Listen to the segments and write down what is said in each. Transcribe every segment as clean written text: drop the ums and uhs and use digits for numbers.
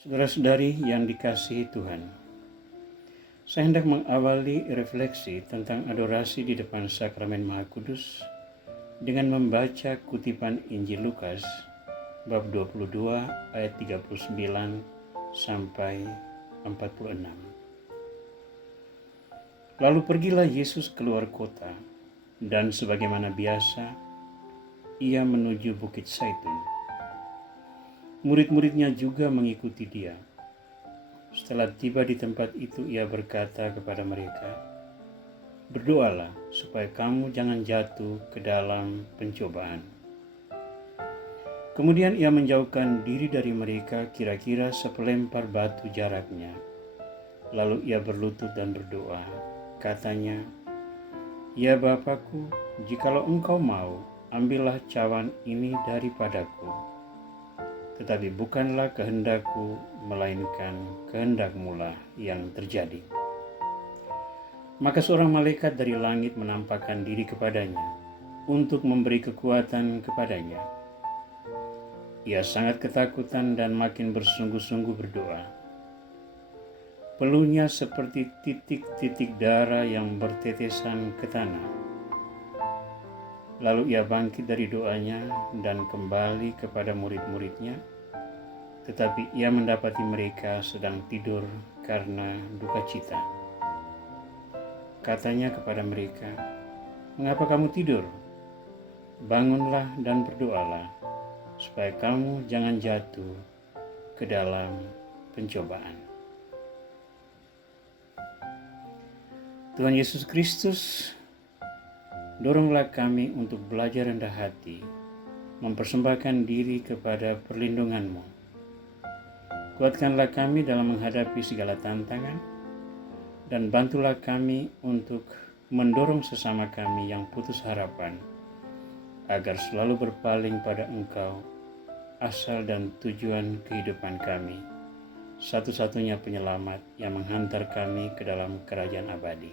Saudara-saudari yang dikasihi Tuhan, saya hendak mengawali refleksi tentang adorasi di depan Sakramen Maha Kudus dengan membaca kutipan Injil Lukas bab 22 ayat 39 sampai 46. Lalu pergilah Yesus keluar kota, dan sebagaimana biasa, ia menuju Bukit Zaitun. Murid-muridnya juga mengikuti dia. Setelah tiba di tempat itu, ia berkata kepada mereka, "Berdoalah supaya kamu jangan jatuh ke dalam pencobaan." Kemudian ia menjauhkan diri dari mereka kira-kira sepelempar batu jaraknya. Lalu ia berlutut dan berdoa. Katanya, "Ya Bapakku, jikalau engkau mau, ambillah cawan ini daripadaku. Tetapi bukanlah kehendakku, melainkan kehendak-Mu yang terjadi." Maka seorang malaikat dari langit menampakkan diri kepadanya untuk memberi kekuatan kepadanya. Ia sangat ketakutan dan makin bersungguh-sungguh berdoa. Peluhnya seperti titik-titik darah yang bertetesan ke tanah. Lalu ia bangkit dari doanya dan kembali kepada murid-muridnya, tetapi ia mendapati mereka sedang tidur karena duka cita. Katanya kepada mereka, "Mengapa kamu tidur? Bangunlah dan berdoalah, supaya kamu jangan jatuh ke dalam pencobaan." Tuhan Yesus Kristus, doronglah kami untuk belajar rendah hati, mempersembahkan diri kepada perlindungan-Mu. Kuatkanlah kami dalam menghadapi segala tantangan, dan bantulah kami untuk mendorong sesama kami yang putus harapan, agar selalu berpaling pada Engkau, asal dan tujuan kehidupan kami, satu-satunya penyelamat yang menghantar kami ke dalam kerajaan abadi.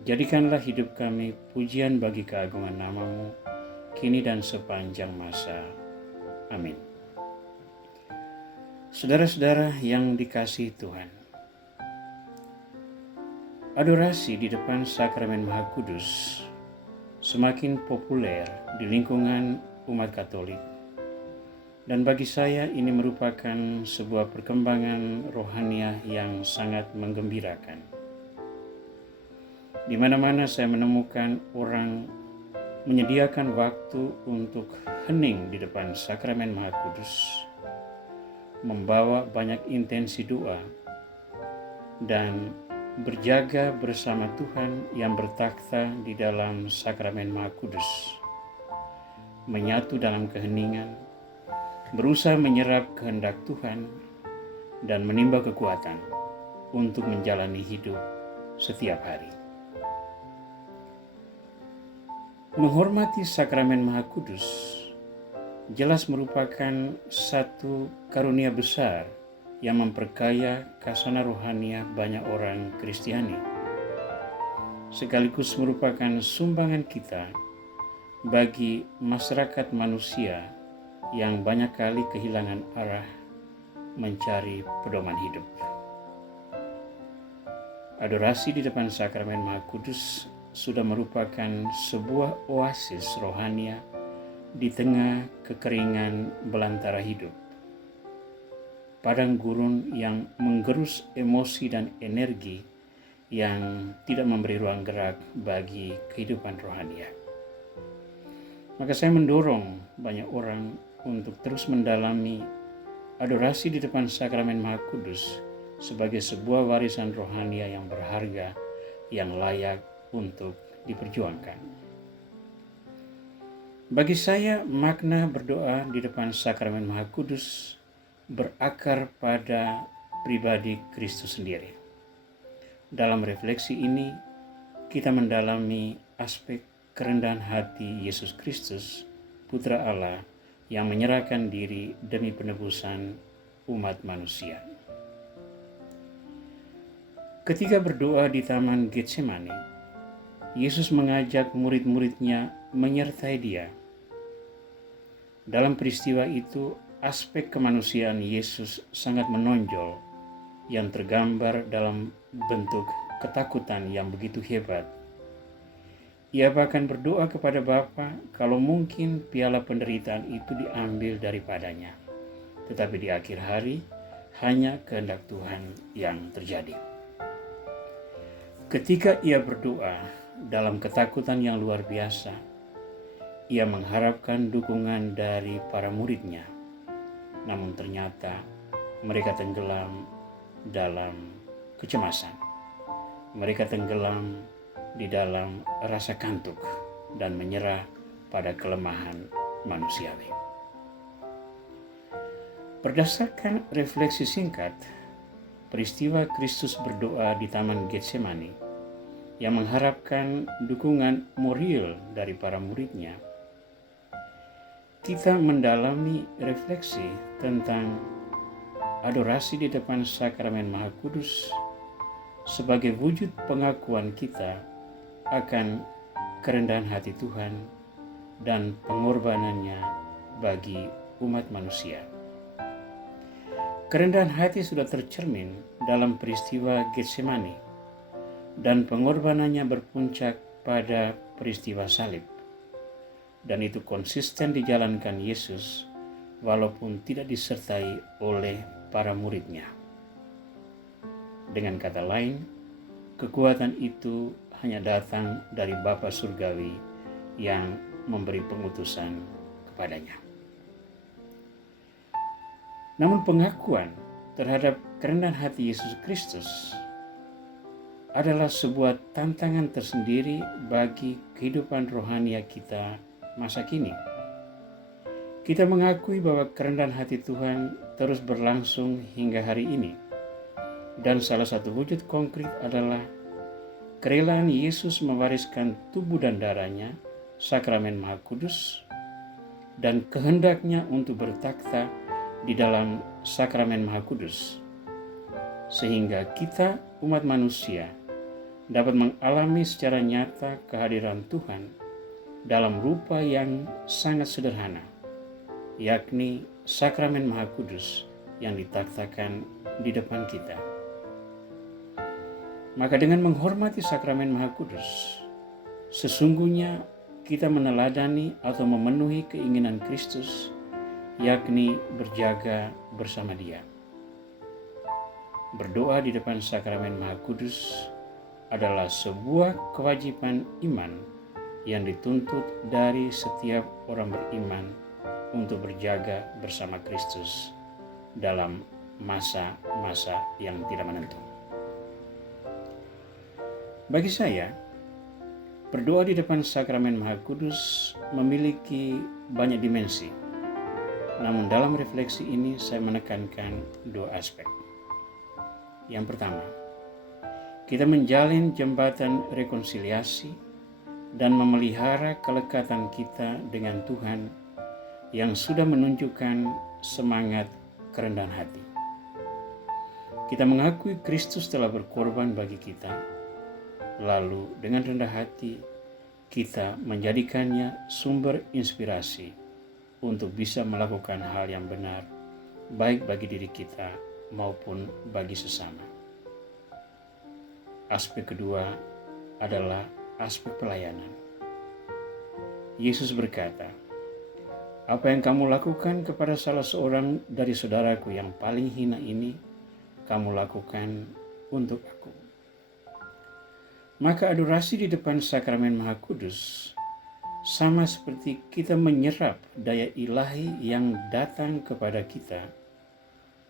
Jadikanlah hidup kami pujian bagi keagungan nama-Mu, kini dan sepanjang masa. Amin. Saudara-saudara yang dikasihi Tuhan, adorasi di depan Sakramen Maha Kudus semakin populer di lingkungan umat Katolik. Dan bagi saya ini merupakan sebuah perkembangan rohaniah yang sangat menggembirakan. Di mana-mana saya menemukan orang menyediakan waktu untuk hening di depan Sakramen Maha Kudus, membawa banyak intensi doa, dan berjaga bersama Tuhan yang bertakhta di dalam Sakramen Maha Kudus, menyatu dalam keheningan, berusaha menyerap kehendak Tuhan, dan menimba kekuatan untuk menjalani hidup setiap hari. Menghormati Sakramen Maha Kudus jelas merupakan satu karunia besar yang memperkaya khazanah rohaniah banyak orang Kristiani, sekaligus merupakan sumbangan kita bagi masyarakat manusia yang banyak kali kehilangan arah mencari pedoman hidup. Adorasi di depan Sakramen Maha Kudus sudah merupakan sebuah oasis rohania di tengah kekeringan belantara hidup. Padang gurun yang menggerus emosi dan energi yang tidak memberi ruang gerak bagi kehidupan rohania. Maka saya mendorong banyak orang untuk terus mendalami adorasi di depan Sakramen Maha Kudus sebagai sebuah warisan rohania yang berharga, yang layak untuk diperjuangkan. Bagi saya, makna berdoa di depan Sakramen Maha Kudus berakar pada pribadi Kristus sendiri. Dalam refleksi ini, kita mendalami aspek kerendahan hati Yesus Kristus, Putra Allah, yang menyerahkan diri demi penebusan umat manusia. Ketika berdoa di Taman Getsemani, Yesus mengajak murid-muridnya menyertai dia. Dalam peristiwa itu, aspek kemanusiaan Yesus sangat menonjol yang tergambar dalam bentuk ketakutan yang begitu hebat. Ia bahkan berdoa kepada Bapa kalau mungkin piala penderitaan itu diambil daripadanya. Tetapi di akhir hari hanya kehendak Tuhan yang terjadi. Ketika ia berdoa dalam ketakutan yang luar biasa, ia mengharapkan dukungan dari para muridnya. Namun ternyata mereka tenggelam dalam kecemasan. Mereka tenggelam di dalam rasa kantuk dan menyerah pada kelemahan manusiawi. Berdasarkan refleksi singkat, peristiwa Kristus berdoa di Taman Getsemani yang mengharapkan dukungan moral dari para muridnya, kita mendalami refleksi tentang adorasi di depan sakramen Maha Kudus sebagai wujud pengakuan kita akan kerendahan hati Tuhan dan pengorbanannya bagi umat manusia. Kerendahan hati sudah tercermin dalam peristiwa Getsemani dan pengorbanannya berpuncak pada peristiwa salib. Dan itu konsisten dijalankan Yesus walaupun tidak disertai oleh para muridnya. Dengan kata lain, kekuatan itu hanya datang dari Bapa Surgawi yang memberi pengutusan kepadanya. Namun pengakuan terhadap kerendahan hati Yesus Kristus adalah sebuah tantangan tersendiri bagi kehidupan rohania kita masa kini. Kita mengakui bahwa kerendahan hati Tuhan terus berlangsung hingga hari ini. Dan salah satu wujud konkret adalah kerelaan Yesus mewariskan tubuh dan darahnya, sakramen Maha Kudus, dan kehendaknya untuk bertakhta di dalam sakramen Maha Kudus. Sehingga kita, umat manusia, dapat mengalami secara nyata kehadiran Tuhan dalam rupa yang sangat sederhana, yakni sakramen Maha Kudus yang ditakhtakan di depan kita. Maka dengan menghormati sakramen Maha Kudus, sesungguhnya kita meneladani atau memenuhi keinginan Kristus, yakni berjaga bersama Dia. Berdoa di depan sakramen Maha Kudus adalah sebuah kewajiban iman yang dituntut dari setiap orang beriman untuk berjaga bersama Kristus dalam masa-masa yang tidak menentu. Bagi saya, berdoa di depan sakramen Maha Kudus memiliki banyak dimensi. Namun dalam refleksi ini saya menekankan dua aspek. Yang pertama, kita menjalin jembatan rekonsiliasi dan memelihara kelekatan kita dengan Tuhan yang sudah menunjukkan semangat kerendahan hati. Kita mengakui Kristus telah berkorban bagi kita. Lalu dengan rendah hati kita menjadikannya sumber inspirasi untuk bisa melakukan hal yang benar, baik bagi diri kita maupun bagi sesama. Aspek kedua adalah aspek pelayanan. Yesus berkata, "Apa yang kamu lakukan kepada salah seorang dari saudaraku yang paling hina ini, kamu lakukan untuk aku." Maka adorasi di depan sakramen Maha Kudus sama seperti kita menyerap daya ilahi yang datang kepada kita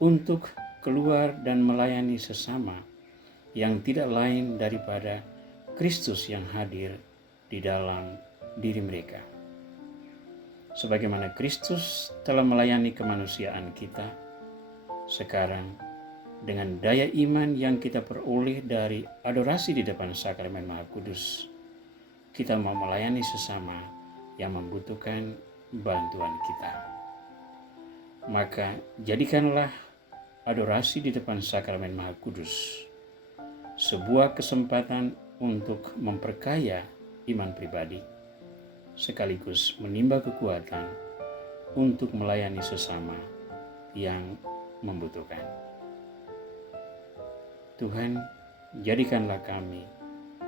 untuk keluar dan melayani sesama yang tidak lain daripada Kristus yang hadir di dalam diri mereka. Sebagaimana Kristus telah melayani kemanusiaan kita, sekarang dengan daya iman yang kita peroleh dari adorasi di depan sakramen Maha Kudus, kita mau melayani sesama yang membutuhkan bantuan kita. Maka jadikanlah adorasi di depan sakramen Maha Kudus sebuah kesempatan untuk memperkaya iman pribadi, sekaligus menimba kekuatan untuk melayani sesama yang membutuhkan. Tuhan, jadikanlah kami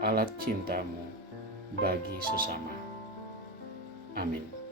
alat cinta-Mu bagi sesama. Amin.